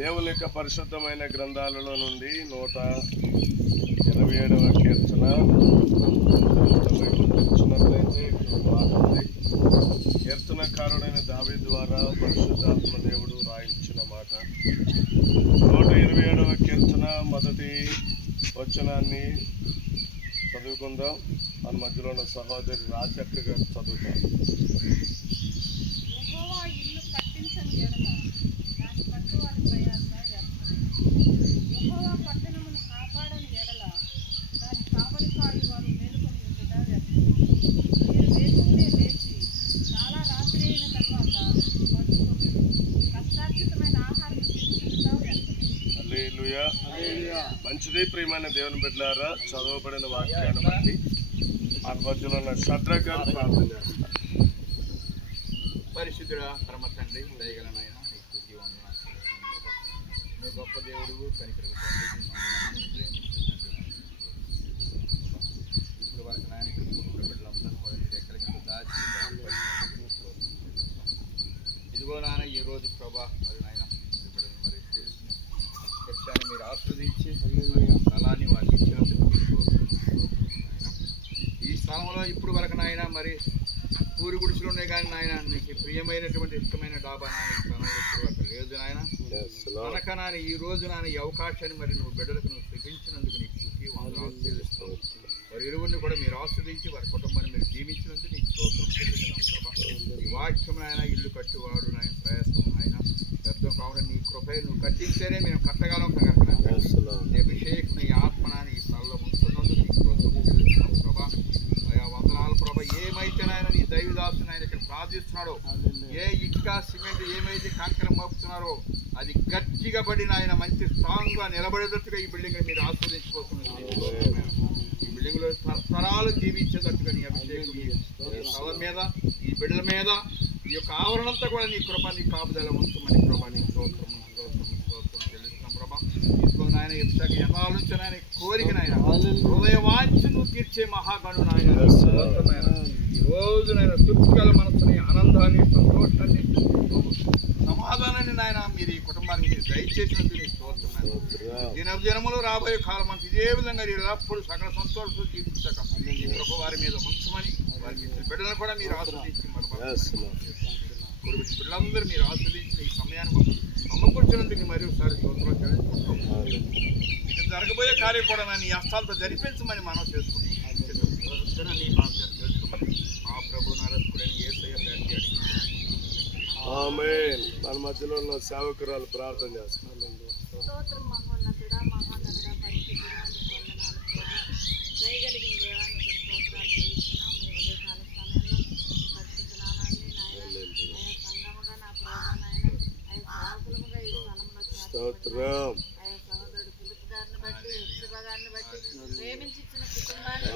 దేవుని యొక్క పరిశుద్ధమైన గ్రంథాలలో నుండి 127వ కీర్తన తెచ్చినట్లయితే కీర్తనకారుడైన దావీదు ద్వారా పరిశుద్ధాత్మ దేవుడు రాయించిన మాట. 127వ కీర్తన మొదటి వచనాన్ని చదువుకుందాం. మన మధ్యలో ఉన్న సహోదరి రాజక్క గారు చదువుతాం. మంచిది ప్రియమైన దేవుని బిడ్డలారా, చదవబడిన వాక్యాన్ని బట్టి మన మధ్యలో ఉన్న శద్రక్ గారు ప్రార్థన చేస్తారు. పరిశుద్ధుడా పరమ తండ్రి, దయగల నాయన, నువ్వు గొప్ప దేవుడు, కనికరము ఇప్పుడు వరకు నాయన బిడ్డలందరూ కూడా ఎక్కడికి దాచి ఇదిగో నాయన ఈ రోజు ప్రభా మరి నాయన మరి చర్చాన్ని మీరు ఆస్వాదించి స్థలాన్ని వారికి ఇచ్చినందుకు ఈ స్థలంలో ఇప్పుడు వరకు నాయన మరి పూరి గుడిసెలు ఉన్నాయి కానీ నాయన నీకు ప్రియమైనటువంటి ఇష్టమైన డాబా నాయన ఈ స్థలంలో ఇప్పుడు వరకు లేదు నాయన. కనుక నాయన ఈ రోజు నాయన ఈ అవకాశాన్ని మరి నువ్వు బిడ్డలకు నువ్వు చూపించినందుకు నీకు చూసి వందనాలు చెల్లిస్తావు. వారి ఇరువురిని కూడా మీరు ఆస్వాదించి వారి కుటుంబాన్ని మీరు జీవించినందుకు నీకు స్తోత్రం చెల్లిస్తాం ప్రభా. ఈ వాక్యం నాయన ఇల్లు కట్టువాడు నాయన ప్రయాసం ఆయన వ్యర్థం కావడం నీ కృపే, నువ్వు కట్టిస్తేనే మేము కట్టగలం కనుక నీ అభిషేకం నీ ఆత్మనాన్ని ఈ స్థలంలో ఉంచుతున్నందుకు నీకు స్తోత్రం చెల్లిస్తాం ప్రభా. అయా వందనాలు ప్రభా. ఏమైతే నాయన నీ దైవదాసు నాయన ఇక్కడ ప్రార్థిస్తున్నాడో, ఏ ఇటుక సిమెంట్ ఏమైతే కంకరం మోపుతున్నారో అది గట్టిగా పడి నాయన మంచి స్ట్రాంగ్ గా నిలబడేటట్టుగా ఈ బిల్డింగ్ మీరు ఆస్వాదించుకోతున్నారు. ఈ బిల్డింగ్ లో తరతరాలు జీవించేటట్టుగా నీ అభిషేకం ఈ స్థలం మీద, ఈ బిడ్డల మీద, ఈ యొక్క ఆవరణంతా కూడా నీ కృప నీ కాపుదల ఉంచమని ప్రభా నీ స్తోత్రం చెల్లిస్తున్నాం ప్రభా. ఇప్పుడు నాయన ఇంతకు ఎన్నాళ్ళ నుంచి నాయన కోరిక నాయన హృదయ వాంఛను తీర్చే మహాగణు నాయన ఈ రోజు నాయన తృప్తిగల మనసుని, ఆనందాన్ని, సంతోషాన్ని, సమాధానాన్ని నాయన మీరు ఈ కుటుంబానికి మీరు దయచేసినందుకు నీ స్తోత్రం. దినములు రాబోయే కాలం మనకి ఇదే విధంగా ఎల్లప్పుడు సకల సంతోషం జీవించక ఈ ప్రభు వారి మీద ఉంచమని, వారికి బిడ్డలను కూడా మీరు ఆస్వాదించి బిడ్డలందరూ మీరు ఆస్వాదించిన ఈ సమయాన్ని సమకూర్చినందుకు మరొకసారి స్తోత్రం చెల్లించుకుంటాం. ఇక జరగబోయే కార్యం కూడా నన్ను ఈ హస్తాలతో జరిపించమని మనం చేసుకుంటాం. ఆ ప్రభు నరకుడని యేసయ్య పేరు అడిగి ఆమేన్. మన మధ్యలో ఉన్న సేవకురాలు ప్రార్థన చేస్తున్నారు. స్తోత్రం. ప్రేమించిన కుటుంబాన్ని